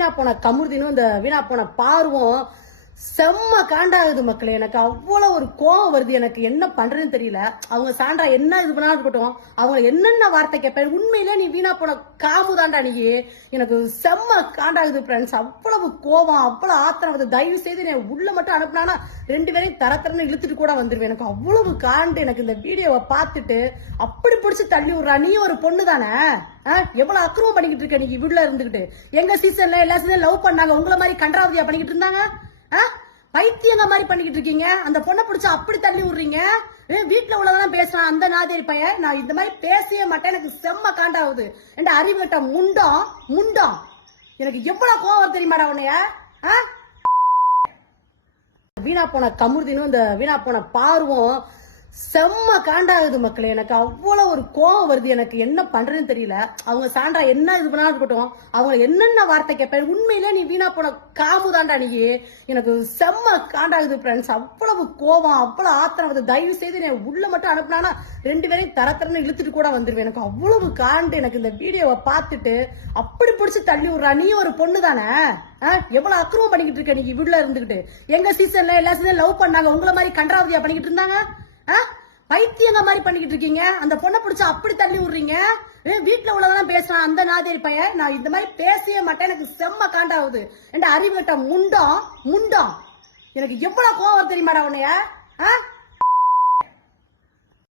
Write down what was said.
வீணா போன கமுர்தினும் இந்த வீணா போன பார்வும் செம்ம காண்டாகுது மக்களே. எனக்கு அவ்வளவு ஒரு கோவம் வருது. எனக்கு என்ன பண்றதுன்னு தெரியல. அவங்க சான்றா என்ன இது பண்ணாலும் இருக்கட்டும், அவங்க என்னென்ன வார்த்தை கேட்பேன். உண்மையிலே நீ வீணா போன காமுதாண்டா நீ. எனக்கு செம்ம காண்டாகுது ஃப்ரெண்ட்ஸ். அவ்வளவு கோவம், அவ்வளவு ஆத்திரம் வருது. தயவு செய்து நீ உள்ள மட்டும் அனுப்புனா 2 பேரையும் தரத்தரன்னு இழுத்துட்டு கூட வந்துருவேன். எனக்கு அவ்வளவு காண்டு. எனக்கு இந்த வீடியோவை பார்த்துட்டு அப்படி பிடிச்சி தள்ளி விடுறா. நீ ஒரு பொண்ணு தானே, எவ்வளவு அக்கிரமம் பண்ணிக்கிட்டு இருக்க நீ வீட்டுல இருந்துகிட்டு. எங்க சீசன்ல எல்லா சீசன் லவ் பண்ணாங்க, உங்களை மாதிரி கன்றாவதியா பண்ணிக்கிட்டு இருந்தாங்க. பைத்தியங்க மாதிரி பண்ணிக்கிட்டு இருக்கீங்க. அந்த பொண்ணை பிடிச்சா அப்படி தள்ளி விடுறீங்க. வீட்டுல உள்ளவெல்லாம் பேசுறான் அந்த நாதேரி பையன். நான் இந்த மாதிரி பேசவே மாட்டேன். எனக்கு செம்ம காண்டாகுது. என் அறிவுட்ட முண்டம் முண்டம். எனக்கு எவ்வளவு கோவம் தெரியுமாடா உன்னைய. வீணா போன கமுர்தினும் இந்த வீணா போன பார்வும் செம்ம காண்டாகுது மக்களே. எனக்கு அவ்வளவு ஒரு கோவம் வருது. எனக்கு என்ன பண்றதுன்னு தெரியல. அவங்க சான்றா என்ன இது பண்ணாலும் இருக்கட்டும், அவங்க என்னென்ன வார்த்தை கேட்பேன். உண்மையிலே நீ வீணா போன காமுதாண்டா நீ. எனக்கு செம்ம காண்டாகுது ஃப்ரெண்ட்ஸ். அவ்வளவு கோவம், அவ்வளவு ஆத்திரம் வருது. தயவு செய்து நீ உள்ள மட்டும் அனுப்புனா 2 பேரையும் தரத்தரன்னு இழுத்துட்டு கூட வந்துருவேன். எனக்கு அவ்வளவு காண்டு. எனக்கு இந்த வீடியோவை பார்த்துட்டு அப்படி பிடிச்சி தள்ளி விடுறா. நீ ஒரு பொண்ணு தானே, எவ்வளவு அக்கிரமம் பண்ணிக்கிட்டு இருக்க நீ வீட்டுல இருந்துகிட்டு. எங்க சீசன்ல எல்லா சீசன் லவ் பண்ணாங்க, உங்களை மாதிரி கன்றாவதியா பண்ணிக்கிட்டு இருந்தாங்க. பைத்தியங்க மாதிரி பண்ணிக்கிட்டு இருக்கீங்க. அந்த பொண்ணை பிடிச்சா அப்படி தள்ளி விடுறீங்க. வீட்டுல உள்ளவெல்லாம் பேசுறான் அந்த நாதேரி பையன். நான் இந்த மாதிரி பேசவே மாட்டேன். எனக்கு செம்ம காண்டாகுது. என் அறிவுட்ட முண்டம் முண்டம். எனக்கு எவ்வளவு கோவம் தெரியுமாடா உன்னைய.